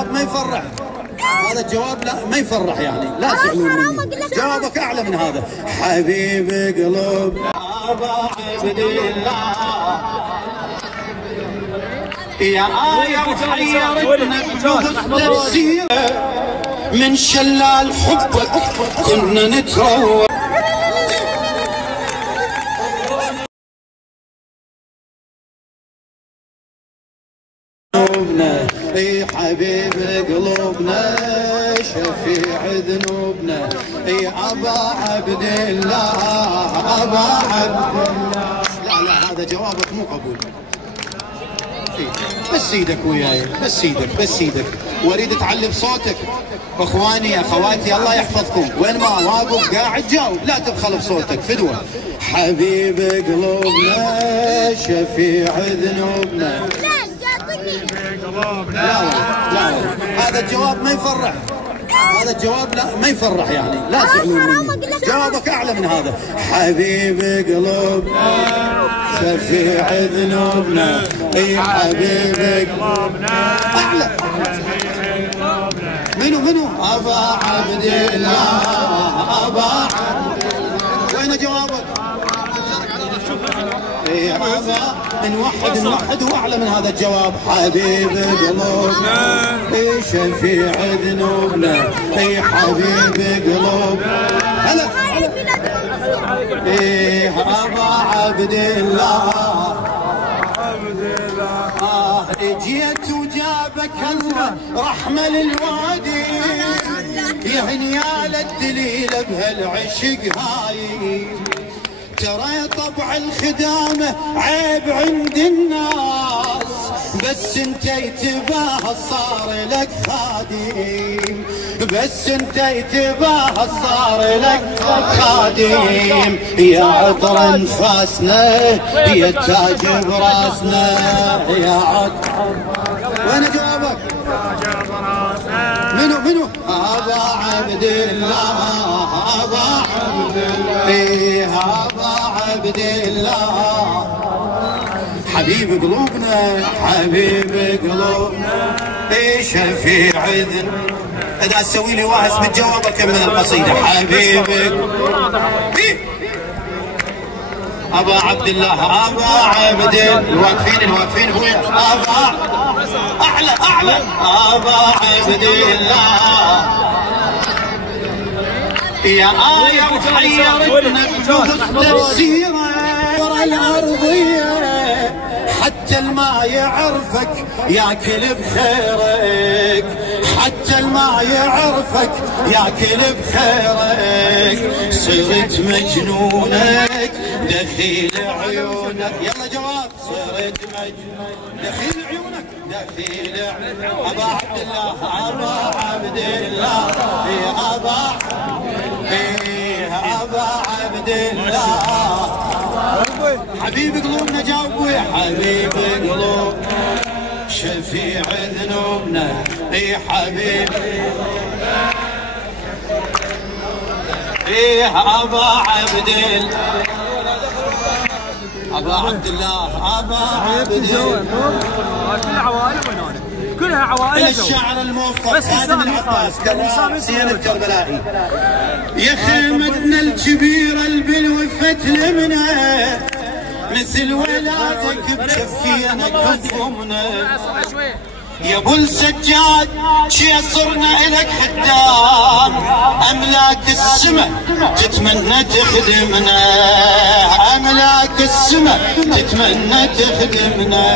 الجواب ما يفرح. هذا الجواب لا ما يفرح يعني، لا تزعلون مني. جوابك اعلى من هذا. حبيب قلوبنا ابا عبد الله يا آية وحيرتنا تفسيره من شلال حبك كنا نتروى. اي حبيب قلوبنا شفيع ذنوبنا اي ابا عبد الله ابا عبد الله. لا هذا جوابك مو قبول. بس ايدك وياي، بس ايدك واريد تعلم صوتك. اخواني اخواتي الله يحفظكم، وين ما واقف قاعد جاوب، لا تبخل بصوتك فدوه. حبيب قلوبنا شفيع ذنوبنا. لا هذا الجواب ما يفرح. هذا الجواب لا ما يفرح يعني، لا تزعلون مني. جوابك اعلى من هذا. حبيب قلوبنا شفيع ذنوبنا اي حبيب قلوبنا اعلى. منو ابا عبد الله ابا عبد الله. وين جوابك؟ اي ابا نوحد واعلى من هذا الجواب. حبيب قلوبنا اي شفيع ذنوبنا اي حبيب قلوبنا. هلا ايه ابا عبد الله اجيت وجابك الله رحمه للوادي يعني يا للدليل بهالعشق هاي. ترى طبع الخدامه عيب عند الناس بس انت يتباهى صار لك خادم. بس انت يتباهى صار لك خادم. يا عطر انفاسنا يا تاج براسنا يا عطر. وين جوابك؟ منو ابا عبد الله ابا عبد الله ايه ابا عبد الله. حبيب قلوبنا حبيب قلوبنا ايه شفيع ذنوبنا. اذا تسوي لي واحد بالجواب اكمل القصيده. حبيبك ابا عبد الله ابا عبد الواقفين ابويا ابا اعلى ابا عبد الله يا آية وحيرتنا تفسيره الارضيه حتى الماء يعرفك ياكل بخيرك. حتى الماء يعرفك ياكل بخيرك. صرت مجنونك دخيل عيونك. يلا جواب. صرت مجنونك دخيل عيونك دخيل ابا عبد الله ابا عبد الله ابا عبد الله. حبيب قلوبنا جاوبوا يا حبيب قلوبنا شفيع ذنوبنا اي حبيب ايه ابا عبد الله ابا عبد الله ابا عبد الله. كلها عوائل وين كلها عوائل. الشاعر الموفق خادم العباس حسين الكربلائي. يا خيمتنا الكبيره البلوفه لمنا مثل ولادك بجفينك وضمنا. يا ابو السجاد شي صرنا الك خدام املاك السماء تتمنى تخدمنا. املاك السماء تتمنى تخدمنا.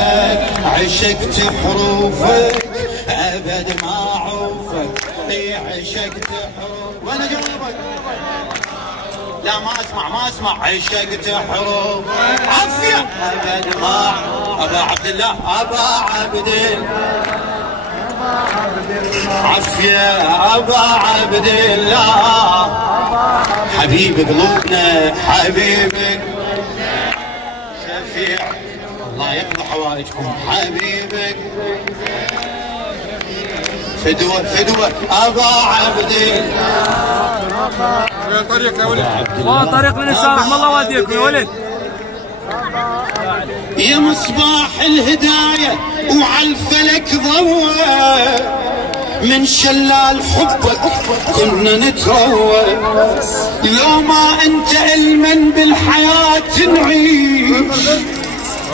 عشقت حروفك ابد ما عوفك اي عشقت حروفك. وانا جوابك لا ما اسمع عشقت حروف عافيه ابد ما. ابا عبد الله ابا عبد عافيه ابا عبد الله. حبيب قلوبنا حبيبك شفيع الله يقضي حوائجكم. حبيبك فدوة ابا عبد طريق يا ولد. طريق من السامح الله واديكم يا ولد. يا مصباح الهدايه وعلى الفلك ضوى من شلال حبك كنا نتروى، لو ما انت المن بالحياة نعيش،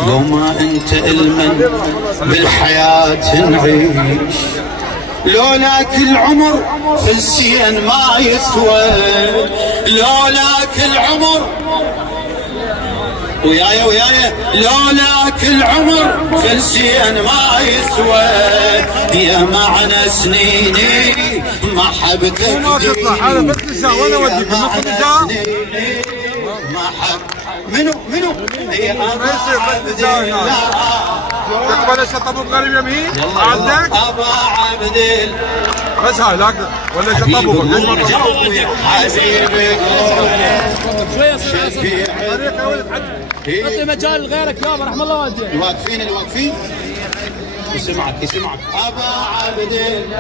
لو ما انت المن بالحياة نعيش، لولاك العمر فلسين ما يسوى، لولاك العمر ويايا ويايا، لولاك العمر فلسين ما يسوى، يا معنى سنيني محبتك ديني، يا معنى سنيني محب منو يا ابا عبد الله تقبل الشطب القريب يمين عندك ابا عبد الله بس هاي لا ولا شطبوا ليش ما حبيبي شويه اعطي مجال لغيرك يابا رحم الله والديك. الواقفين يسمعك ابا عبد الله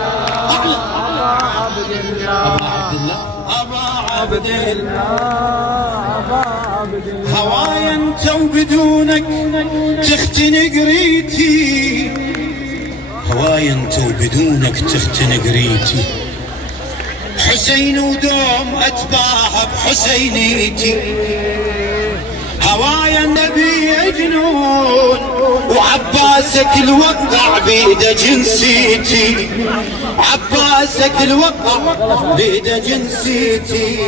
ابا عبد الله هوايا انت وبدونك تختنق ريتي، هوايا انت وبدونك تختنق ريتي، حسين ودوم اتباها بحسينيتي، هوايا النبي جنون وعباسك الوقع بيده جنسيتي، عباسك الوقع بيده جنسيتي،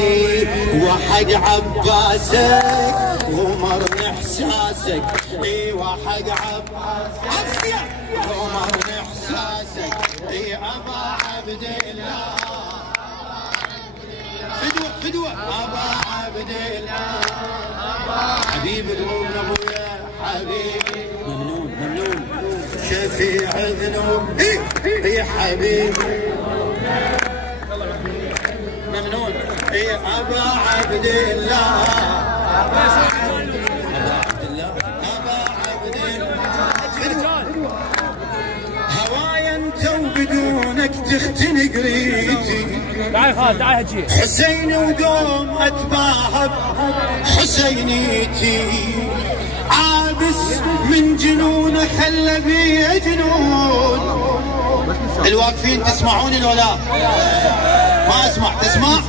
وحق عباسك ومر احساسك، اي وحق عباسك ومر احساسك، اي ابا عبد الله فدوة ابا عبد الله حبيب قلوبنا ابويا حبيبي، ممنون شفيع ذنوب يا حبيبي، ممنون يا ابا عبد الله ابا عبد الله هوايا انت وبدونك تختنق ريتي، تعال خالد تعال هجي حسين ودوم اتباها حسينيتي، عابس من جنونه خلى بي جنون. الواقفين تسمعوني لو لا؟ ما اسمع، تسمع؟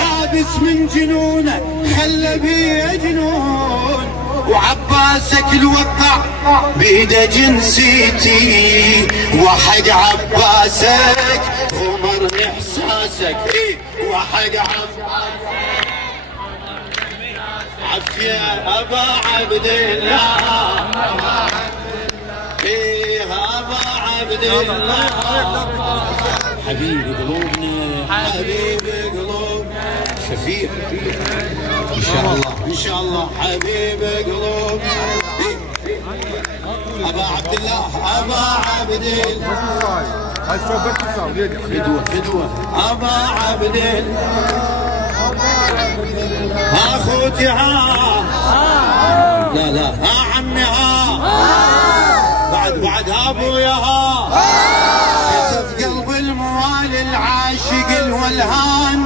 عابس من جنونه خلى بي جنون، وعباسك الوقع بيده جنسيتي، وحق عباسك غمر احساسك، وحق عباسك عافية ابا عبد الله، ايه ابا عبد الله حبيب قلوبنا حبيب قلوبنا شفيع ان شاء الله حبيب قلوبنا ابا عبد الله ابا عبد الله فدوة ابا عبد الله اخوتي لا عمي بعد ابويا كتف قلب الموالي العاشق الولهان،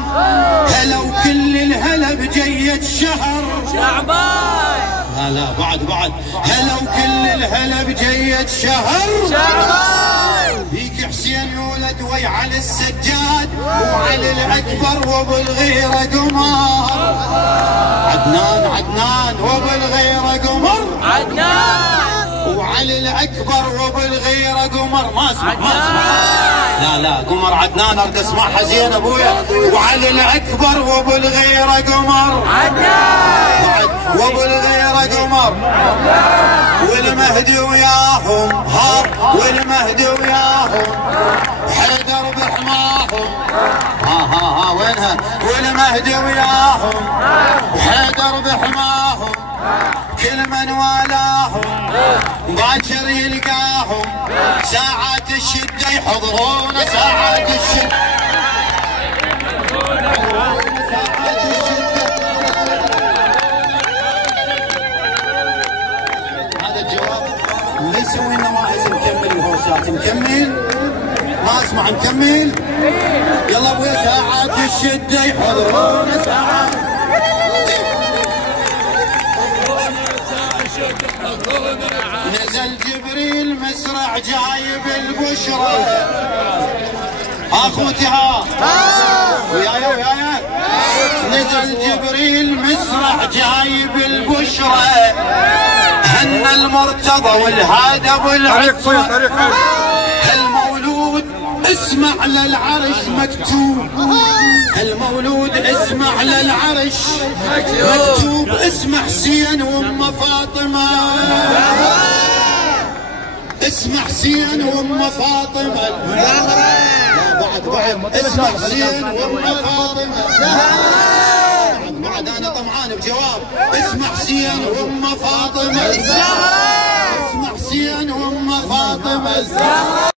هلا وكل الهلا بجية شهر شعبان، لا بعد هلا وكل الهلا بجية شهر شعبان، بيك حسين يولد وي على السجاد، وعلى الاكبر وابو الغيره قمر، عدنان وابو الغيره قمر، وعلي الاكبر وابو الغيره قمر، ما اسمع لا قمر عدنان اريد اسمعها زين ابويا، وعلي الاكبر وابو الغيره قمر، وابو الغيره قمر، والمهدي وياهم والمهدي وياهم، حيدر بحماهم وينها، والمهدي وياهم حيدر بحماهم، كل من والاهم باكر يلقاهم، ساعات الشده يحضرون ساعات الشده هذا الجواب اللي يسوي النواهز مكمل الهوسات مكمل، ما اسمع مكمل، يلا ابويا ساعات الشده يحضرون ساعات نزل جبريل مسرع جايب البشرى، اخوتها وياي نزل جبريل مسرع جايب البشرى هن المرتضى والهادى بالعطر المولود اسمع للعرش مكتوب المولود اسمع للعرش مكتوب اسم حسين وام فاطمه اسم حسين وام فاطمه بعد اسم حسين وام فاطمه بعد انا طمعان بجواب اسم حسين وام فاطمه اسم حسين وام فاطمه